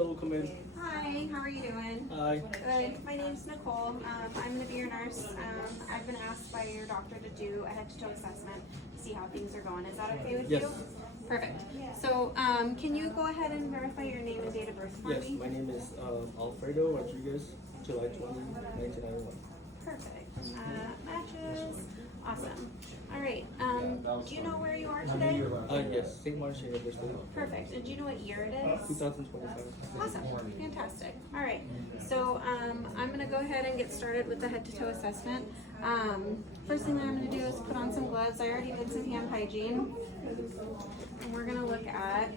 Hello, come in. Hi, how are you doing? Hi. Good. My name's Nicole. I'm going to be your nurse. I've been asked by your doctor to do a head-to-toe assessment to see how things are going. Is that okay with Yes. you? Perfect. So, can you go ahead and verify your name and date of birth for Yes, me? my name is Alfredo Rodriguez, July 20, 1991. Perfect. Matches. Awesome. All right. Do you know where you are today? Yes, St. Martin University. Perfect. And do you know what year it is? 2027. Awesome. Fantastic. All right. So I'm going to go ahead and get started with the head-to-toe assessment. First thing that I'm going to do is put on some gloves. I already did some hand hygiene. And we're going to look at...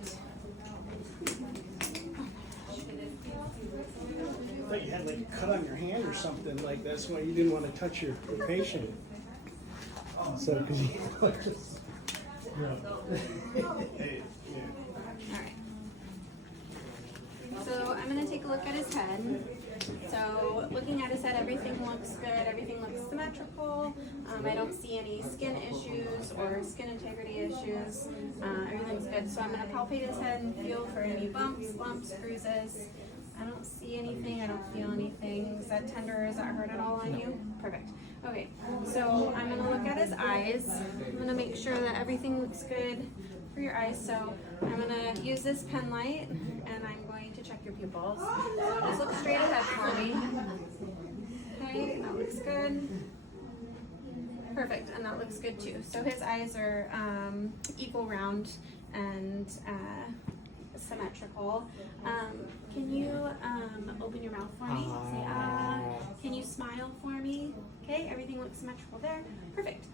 I thought you had like a cut on your hand or something, like that's why you didn't want to touch your patient. So, because you like just, Hey, yeah. All right. So I'm going to take a look at his head. So looking at his head, everything looks good. Everything looks symmetrical. I don't see any skin issues or skin integrity issues. Everything's good. So I'm going to palpate his head and feel for any bumps, lumps, bruises. I don't see anything. I don't feel anything. Is that tender? Is that hurt at all on you? Perfect. Okay, so I'm going to look at his eyes. I'm going to make sure that everything looks good for your eyes. So I'm going to use this pen light and I'm going to check your pupils. So just look straight ahead for me. Okay, that looks good. Perfect, and that looks good too. So his eyes are equal round and symmetrical. Can you open your mouth for me? Say ah. Can you smile for me? Okay, everything looks symmetrical there. Perfect.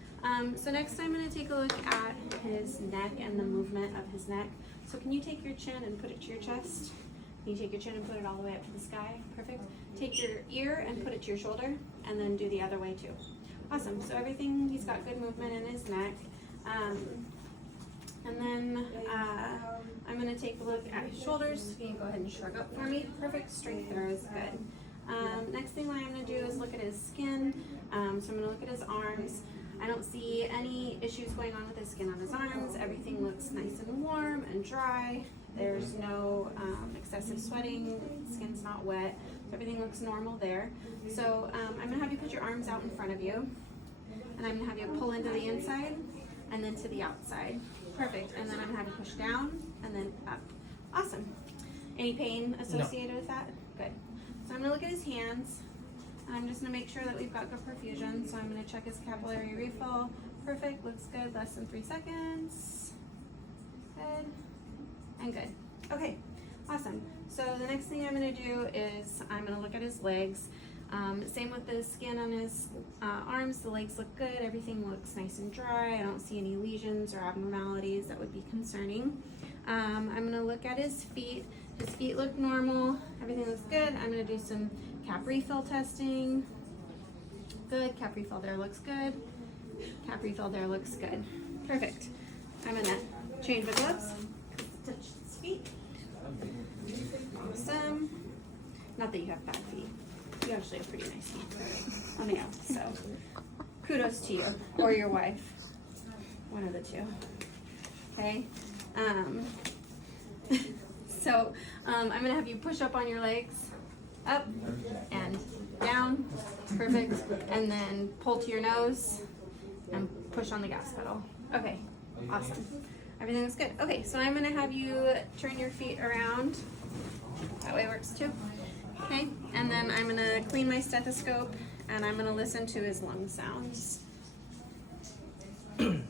So next I'm going to take a look at his neck and the movement of his neck. So can you take your chin and put it to your chest? Can you take your chin and put it all the way up to the sky? Perfect. Take your ear and put it to your shoulder, and then do the other way too. Awesome. So everything, he's got good movement in his neck. And then I'm going to take a look at his shoulders. Can you go ahead and shrug up for me? Perfect. Strength there is good. Next thing I'm going to do is look at his skin. So I'm going to look at his arms. I don't see any issues going on with his skin on his arms. Everything looks nice and warm and dry. There's no excessive sweating. Skin's not wet. So everything looks normal there. So I'm going to have you put your arms out in front of you. And I'm going to have you pull into the inside and then to the outside. Perfect. And then I'm going to have you push down and then up. Awesome. Any pain associated with that? Good. So I'm going to look at his hands. And I'm just going to make sure that we've got good perfusion. So I'm going to check his capillary refill. Perfect. Looks good. Less than 3 seconds. Good. And good. Okay. Awesome. So the next thing I'm going to do is I'm going to look at his legs. Same with the skin on his arms. The legs look good. Everything looks nice and dry. I don't see any lesions or abnormalities that would be concerning. I'm going to look at his feet. His feet look normal. Everything looks good. I'm going to do some cap refill testing. Good. Cap refill there looks good. Cap refill there looks good. Perfect. I'm going to change the gloves. Touch his feet. Awesome. Not that you have bad feet. You actually have pretty nice feet. Let me know. So, kudos to you or your wife. One of the two. Okay. So, I'm gonna have you push up on your legs, up and down. Perfect. And then pull to your nose and push on the gas pedal. Okay. Awesome. Everything looks good. Okay. So I'm gonna have you turn your feet around. That way works too. Okay, and then I'm gonna clean my stethoscope and I'm gonna listen to his lung sounds. Okay.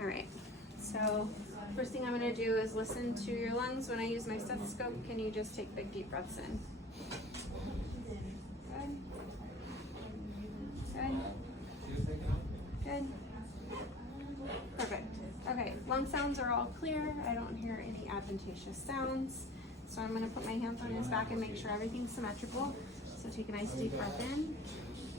All right, so first thing I'm gonna do is listen to your lungs. When I use my stethoscope, can you just take big deep breaths in? Good. Good. Good. Perfect. Okay, lung sounds are all clear. I don't hear any adventitious sounds. So I'm going to put my hands on his back and make sure everything's symmetrical. So take a nice deep breath in.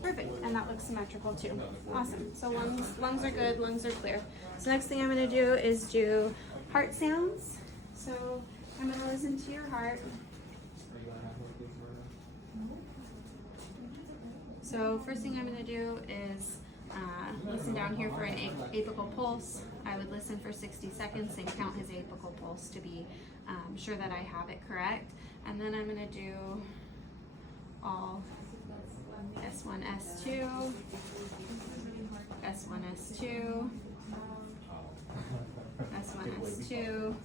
Perfect, and that looks symmetrical too. Awesome. So lungs are good, lungs are clear. So next thing I'm going to do is do heart sounds. So I'm going to listen to your heart. So first thing I'm going to do is listen down here for an apical pulse. I would listen for 60 seconds and count his apical pulse to be sure that I have it correct. And then I'm gonna do all S1, S2, S1, S2, S1, S2,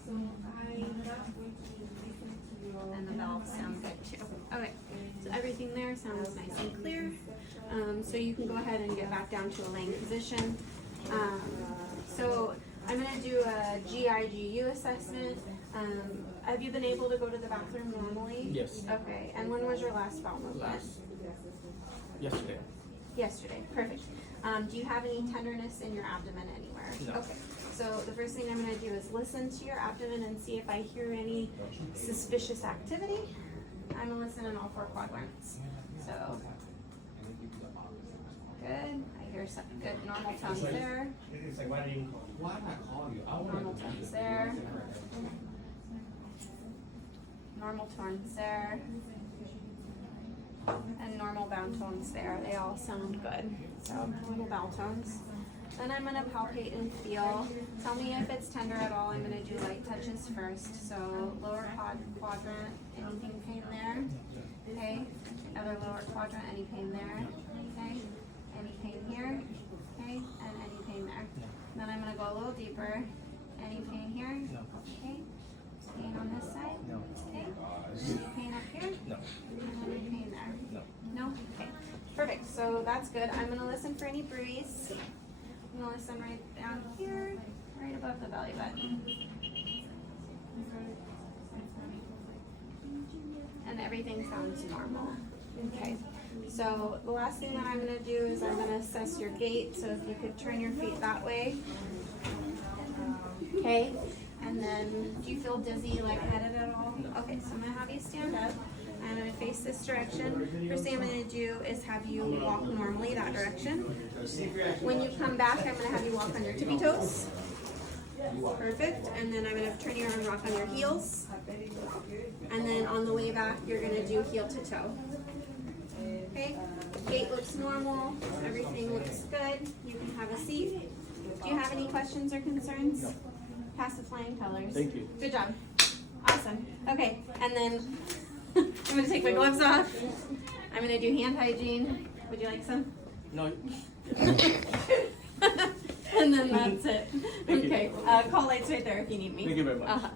and the valves sound good too. Okay, so everything there sounds nice and clear. So you can go ahead and get back down to a laying position. So I'm gonna do a GIGU assessment. Have you been able to go to the bathroom normally? Yes. Okay, and when was your last bowel movement? Yesterday. Yesterday, perfect. Do you have any tenderness in your abdomen anywhere? No. Okay, so the first thing I'm gonna do is listen to your abdomen and see if I hear any suspicious activity. I'm gonna listen in all 4 quadrants. So, good, I hear some good normal tones there. It's like, why did I call you? Normal tones there. Normal tones there. And normal bound tones there. They all sound good. So normal bowel tones. Then I'm gonna palpate and feel. Tell me if it's tender at all. I'm gonna do light touches first. So lower quadrant, anything pain there? Okay. Other lower quadrant, any pain there? Okay. Any pain here? Okay. And any pain there. Then I'm gonna go a little deeper. Any pain here? No. Okay. Pain on this side? No. Okay. Any pain up here? No. And any pain there? No. No? Okay. Perfect. So that's good. I'm gonna listen for any bruise. I'm gonna listen right down here, right above the belly button. And everything sounds normal. Okay. So the last thing that I'm gonna do is I'm gonna assess your gait. So if you could turn your feet that way. Okay. And then, do you feel dizzy, lightheaded at all? Okay, so I'm gonna have you stand up. I'm gonna face this direction. First thing I'm gonna do is have you walk normally that direction. When you come back, I'm gonna have you walk on your tippy toes. Perfect. And then I'm gonna turn you around and rock on your heels. And then on the way back, you're gonna do heel to toe. Okay? Gait looks normal. Everything looks good. You can have a seat. Do you have any questions or concerns? No. Pass the flying colors. Thank you. Good job. Awesome. Okay, and then I'm gonna take my gloves off. I'm gonna do hand hygiene. Would you like some? No. And then that's it. Thank you. Okay, call lights right there if you need me. Thank you very much. Uh-huh.